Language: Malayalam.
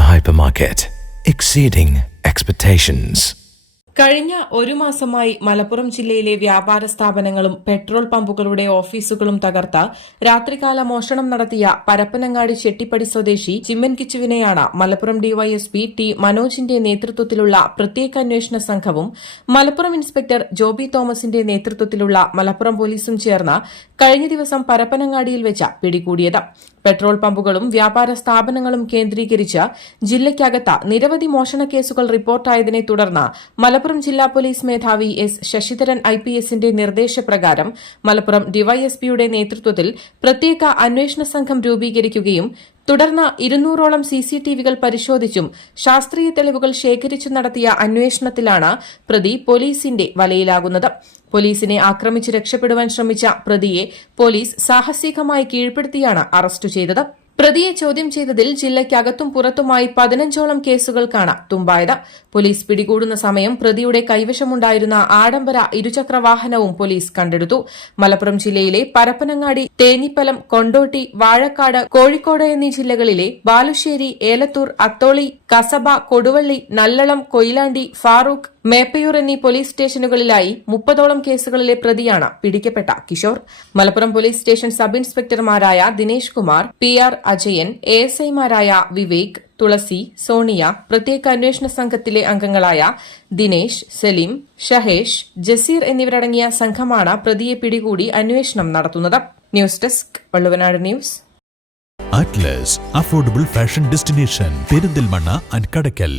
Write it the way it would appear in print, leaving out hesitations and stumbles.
Fatima Hypermarket, exceeding expectations. കഴിഞ്ഞ ഒരു മാസമായി മലപ്പുറം ജില്ലയിലെ വ്യാപാര സ്ഥാപനങ്ങളും പെട്രോൾ പമ്പുകളുടെ ഓഫീസുകളും തകർത്ത് രാത്രികാല മോഷണം നടത്തിയ പരപ്പനങ്ങാടി ചെട്ടിപ്പടി സ്വദേശി ചിമ്മൻ കിച്ചുവിനെയാണ് മലപ്പുറം ഡിവൈഎസ്പി ടി മനോജിന്റെ നേതൃത്വത്തിലുള്ള പ്രത്യേക അന്വേഷണ സംഘവും മലപ്പുറം ഇൻസ്പെക്ടർ ജോബി തോമസിന്റെ നേതൃത്വത്തിലുള്ള മലപ്പുറം പോലീസും ചേർന്ന് കഴിഞ്ഞ ദിവസം പരപ്പനങ്ങാടിയിൽ വെച്ച് പിടികൂടിയത്. പെട്രോൾ പമ്പുകളും വ്യാപാര സ്ഥാപനങ്ങളും കേന്ദ്രീകരിച്ച് ജില്ലയ്ക്കകത്ത് നിരവധി മോഷണ കേസുകൾ റിപ്പോർട്ടായതിനെ തുടർന്ന് മലപ്പുറം ജില്ലാ പോലീസ് മേധാവി എസ് ശശിധരൻ IPSന്റെ നിർദ്ദേശപ്രകാരം മലപ്പുറം ഡിവൈഎസ്പിയുടെ നേതൃത്വത്തിൽ പ്രത്യേക അന്വേഷണ സംഘം രൂപീകരിക്കുകയും തുടർന്ന് 200ഓളം CCTVകൾ പരിശോധിച്ചും ശാസ്ത്രീയ തെളിവുകൾ ശേഖരിച്ചും നടത്തിയ അന്വേഷണത്തിലാണ് പ്രതി പോലീസിന്റെ വലയിലാകുന്നത്. പോലീസിനെ ആക്രമിച്ച് രക്ഷപ്പെടുവാൻ ശ്രമിച്ച പ്രതിയെ പോലീസ് സാഹസികമായി കീഴ്പ്പെടുത്തിയാണ് അറസ്റ്റ് ചെയ്തത്. പ്രതിയെ ചോദ്യം ചെയ്തതിൽ ജില്ലയ്ക്കകത്തും പുറത്തുമായി 15ഓളം കേസുകൾക്കാണ് തുമ്പായത്. പോലീസ് പിടികൂടുന്ന സമയം പ്രതിയുടെ കൈവശമുണ്ടായിരുന്ന ആഡംബര ഇരുചക്രവാഹനവും പോലീസ് കണ്ടെടുത്തു. മലപ്പുറം ജില്ലയിലെ പരപ്പനങ്ങാടി, തേഞ്ഞിപ്പലം, കൊണ്ടോട്ടി, വാഴക്കാട്, കോഴിക്കോട് എന്നീ ജില്ലകളിലെ ബാലുശ്ശേരി, ഏലത്തൂർ, അത്തോളി, കസബ, കൊടുവള്ളി, നല്ലളം, കൊയിലാണ്ടി, ഫാറൂഖ്, മേപ്പയൂർ എന്നീ പോലീസ് സ്റ്റേഷനുകളിലായി 30ഓളം കേസുകളിലെ പ്രതിയാണ് പിടിക്കപ്പെട്ട Kishore. Malappuram police station sub ഇൻസ്പെക്ടർമാരായ ദിനേശ് കുമാർ, PR അജയൻ, ASIമാരായ വിവേക്, തുളസി, സോണിയ, പ്രത്യേക അന്വേഷണ സംഘത്തിലെ അംഗങ്ങളായ ദിനേശ്, സലീം, ഷഹേഷ്, ജസീർ എന്നിവരടങ്ങിയ സംഘമാണ് പ്രതിയെ പിടികൂടി അന്വേഷണം നടത്തുന്നത്. News desk Valluvanad news. Atlas affordable fashion destination Perinthalmanna and Kadakkal.